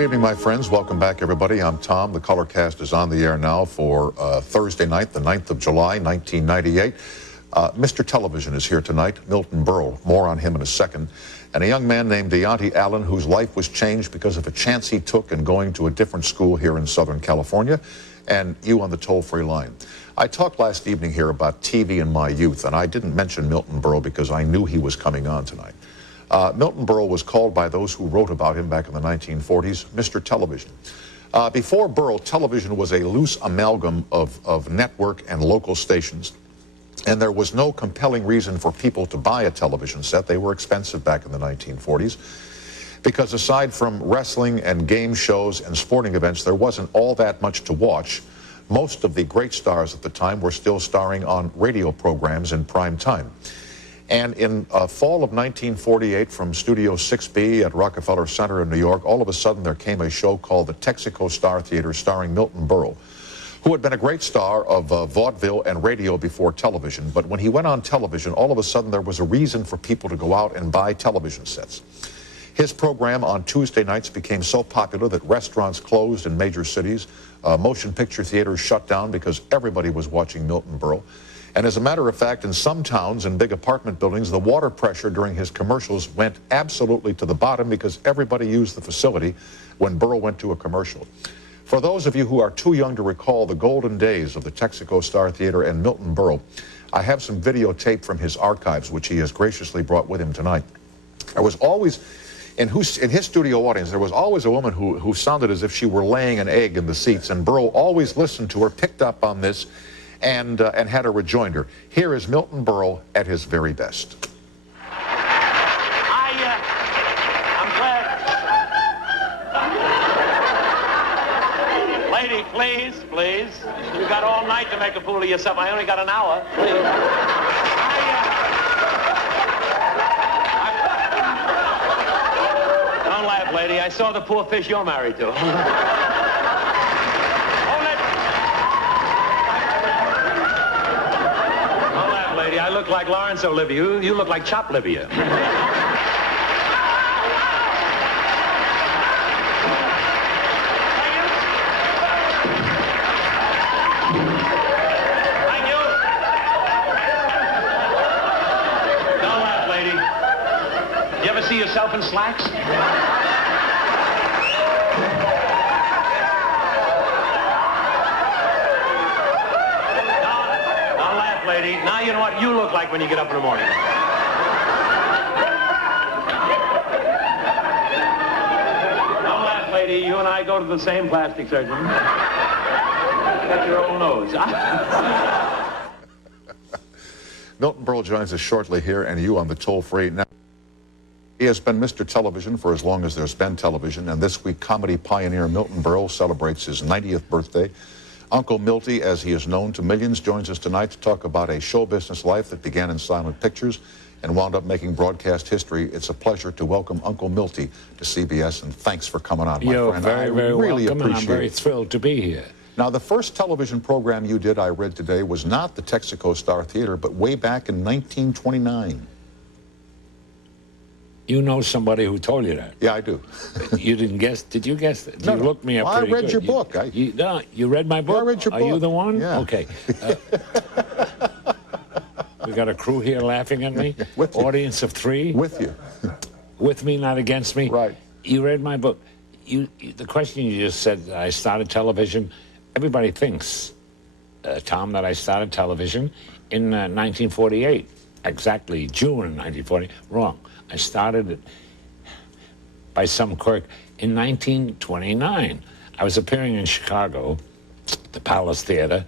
Good evening, my friends. Welcome back, everybody. I'm Tom. The Colorcast is on the air now for Thursday night, the 9th of July, 1998. Mr. Television is here tonight, Milton Berle. More on him in a second. And a young man named Deontay Allen, whose life was changed because of a chance he took in going to a different school here in Southern California, and you on the toll-free line. I talked last evening here about TV in my youth, and I didn't mention Milton Berle because I knew he was coming on tonight. Milton Berle was called by those who wrote about him back in the 1940s, Mr. Television. Before Berle, television was a loose amalgam of network and local stations, and there was no compelling reason for people to buy a television set. They were expensive back in the 1940s, because aside from wrestling and game shows and sporting events, there wasn't all that much to watch. Most of the great stars at the time were still starring on radio programs in prime time. And in fall of 1948, from Studio 6B at Rockefeller Center in New York, all of a sudden there came a show called the Texaco Star Theater starring Milton Berle, who had been a great star of vaudeville and radio before television. But when he went on television, all of a sudden there was a reason for people to go out and buy television sets. His program on Tuesday nights became so popular that restaurants closed in major cities, motion picture theaters shut down because everybody was watching Milton Berle. And as a matter of fact, in some towns and big apartment buildings, the water pressure during his commercials went absolutely to the bottom because everybody used the facility when Berle went to a commercial. For those of you who are too young to recall the golden days of the Texaco Star Theater and Milton Berle, I have some videotape from his archives, which he has graciously brought with him tonight. There was always, in his studio audience, there was always a woman who sounded as if she were laying an egg in the seats, and Berle always listened to her, picked up on this, and had a rejoinder. Here is Milton Berle at his very best. I'm glad. Lady, please. You got all night to make a fool of yourself. I only got an hour. Please. Don't laugh, lady. I saw the poor fish you're married to. I look like Laurence Olivier. You look like Chop Livia. Thank you. Don't laugh, lady. You ever see yourself in slacks? Lady, now you know what you look like when you get up in the morning. Don't laugh, lady. You and I go to the same plastic surgeon. Got your old nose. Milton Berle joins us shortly here, and you on the toll-free. Now, he has been Mr. Television for as long as there's been television, and this week comedy pioneer Milton Berle celebrates his 90th birthday. Uncle Milty, as he is known to millions, joins us tonight to talk about a show business life that began in silent pictures and wound up making broadcast history. It's a pleasure to welcome Uncle Milty to CBS, and thanks for coming on, my friend. Very, very really welcome, and I'm very it. thrilled to be here. Now, the first television program you did, I read today, was not the Texaco Star Theater, but way back in 1929. You know somebody who told you that? Yeah, I do. You didn't guess? Did you guess that? No, you looked me up well, pretty I read good. your book. You read my book? Yeah, I read your book. Are you the one? Yeah. Okay. We got a crew here laughing at me. With you. Audience of 3. With you. With me, not against me. Right. You read my book. The question you just said, that I started television, everybody thinks, Tom, that I started television in 1948. Exactly, June 1940. Wrong. I started it by some quirk in 1929. I was appearing in Chicago, the Palace Theater,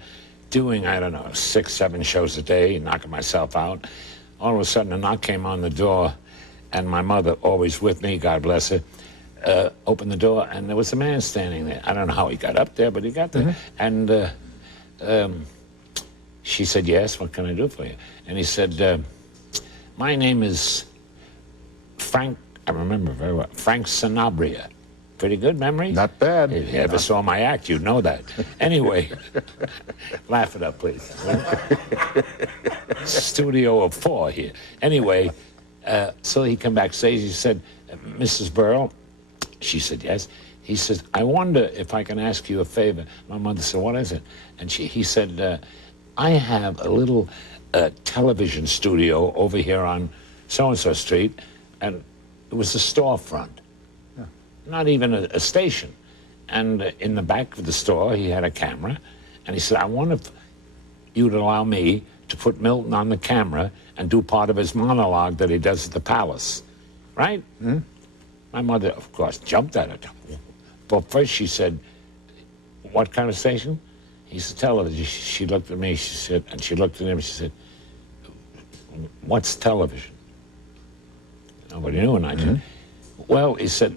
doing, I don't know, 6, 7 shows a day, knocking myself out. All of a sudden, a knock came on the door, and my mother, always with me, God bless her, opened the door, and there was a man standing there. I don't know how he got up there, but he got there. And she said, yes, what can I do for you? And he said, my name is Frank, I remember very well, Frank Sanabria. Pretty good memory? Not bad. If you ever saw my act, you'd know that. Anyway, laugh it up, please. Studio of 4 here. Anyway, so he come backstage, he said, Mrs. Berle, she said, yes. He says, I wonder if I can ask you a favor. My mother said, what is it? And he said, I have a little television studio over here on so-and-so street, and it was a storefront, not even a station. And in the back of the store, he had a camera, and he said, I wonder if you'd allow me to put Milton on the camera and do part of his monologue that he does at the Palace, right? Mm-hmm. My mother, of course, jumped at it. But first she said, what kind of station? He said, television. She looked at me, she said, and she looked at him, she said, what's television? Nobody knew, and I did. Well, he said,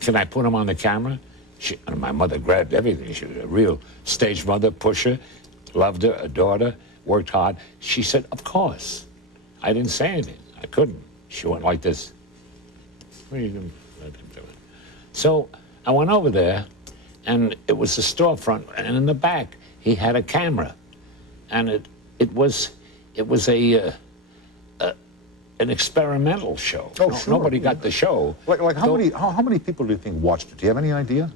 can I put him on the camera? And my mother grabbed everything. She was a real stage mother, pusher, loved her, adored her, worked hard. She said, of course. I didn't say anything. I couldn't. She went like this. What are you doing? So I went over there, and it was a storefront, and in the back he had a camera, and it was an experimental show. Oh, sure. Nobody got the show. Like how many people do you think watched it? Do you have any idea?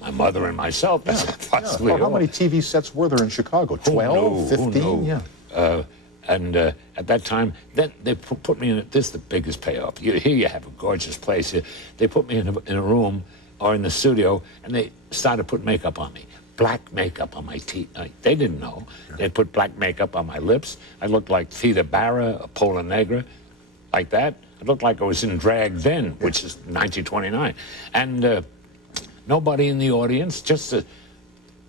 My mother and myself. That's possibly. Well, how many TV sets were there in Chicago? 12, 15? Yeah. And at that time, then they put me in. This is the biggest payoff. Here you have a gorgeous place. They put me in a room or in the studio, and they started putting makeup on me. Black makeup on my teeth. They didn't know. They put black makeup on my lips. I looked like Theda Barra, a Pola Negra, like that. I looked like I was in drag then, which is 1929. And nobody in the audience, just a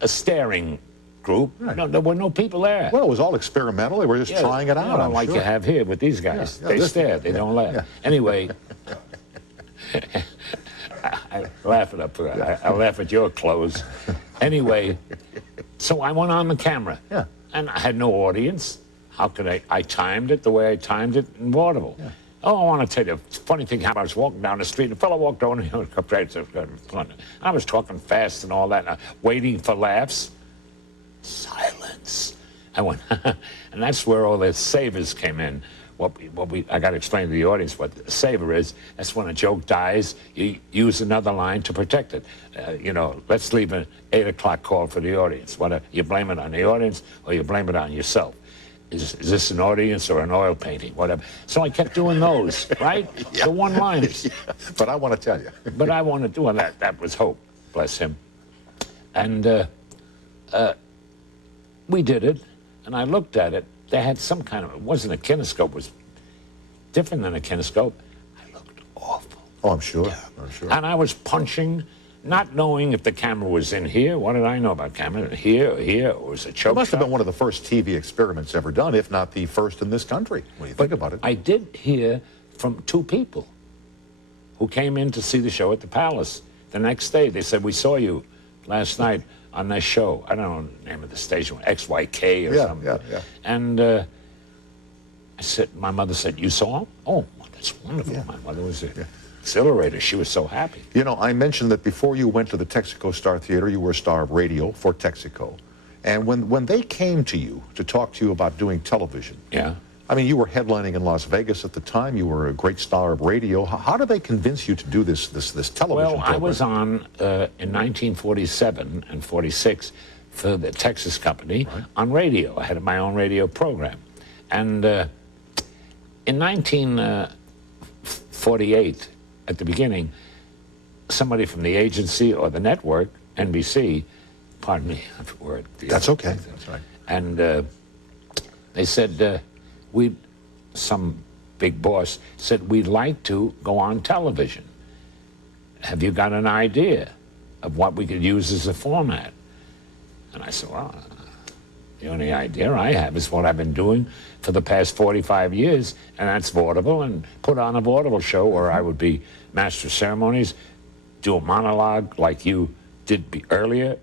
staring group. Right. No, there were no people there. Well, it was all experimental. They were just trying it out. Like you have here with these guys. They stare. They don't laugh. Yeah. Anyway, I laugh I laugh at your clothes. Anyway, so I went on the camera. Yeah. And I had no audience. How could I timed it the way I timed it in vaudeville. Yeah. Oh, I want to tell you a funny thing happened. I was walking down the street. A fellow walked over and I was talking fast and all that, waiting for laughs. Silence. I went, and that's where all the savers came in. I got to explain to the audience what a saver is. That's when a joke dies, you use another line to protect it. Let's leave an 8 o'clock call for the audience. You blame it on the audience or you blame it on yourself. Is this an audience or an oil painting? Whatever. So I kept doing those, right? The one-liners. Yeah. But I want to tell you. But I want to do that. That was Hope, bless him. And we did it, and I looked at it. They had some kind of, it wasn't a kinescope, it was different than a kinescope. I looked awful. Oh, I'm sure. Yeah. I'm sure. And I was punching, not knowing if the camera was in here. What did I know about camera? Here, or was it choke It must shot? have been one of the first TV experiments ever done, if not the first in this country, when you think about it. I did hear from 2 people who came in to see the show at the Palace. The next day, they said, we saw you last night on that show. I don't know the name of the station, XYK or something. Yeah. And I said, my mother said, you saw him? Oh, that's wonderful. Yeah. My mother was exhilarated. She was so happy. You know, I mentioned that before you went to the Texaco Star Theater, you were a star of radio for Texaco. And when they came to you to talk to you about doing television, I mean, you were headlining in Las Vegas at the time. You were a great star of radio. How did they convince you to do this television program? I was on in 1947 and 46 for the Texas company on radio. I had my own radio program. And in 1948, at the beginning, somebody from the agency or the network, NBC, pardon me, word. That's okay. That's right. And they said, some big boss said, we'd like to go on television. Have you got an idea of what we could use as a format? And I said, well, the only idea I have is what I've been doing for the past 45 years, and that's vaudeville, and put on a vaudeville show where I would be master of ceremonies, do a monologue like you did earlier,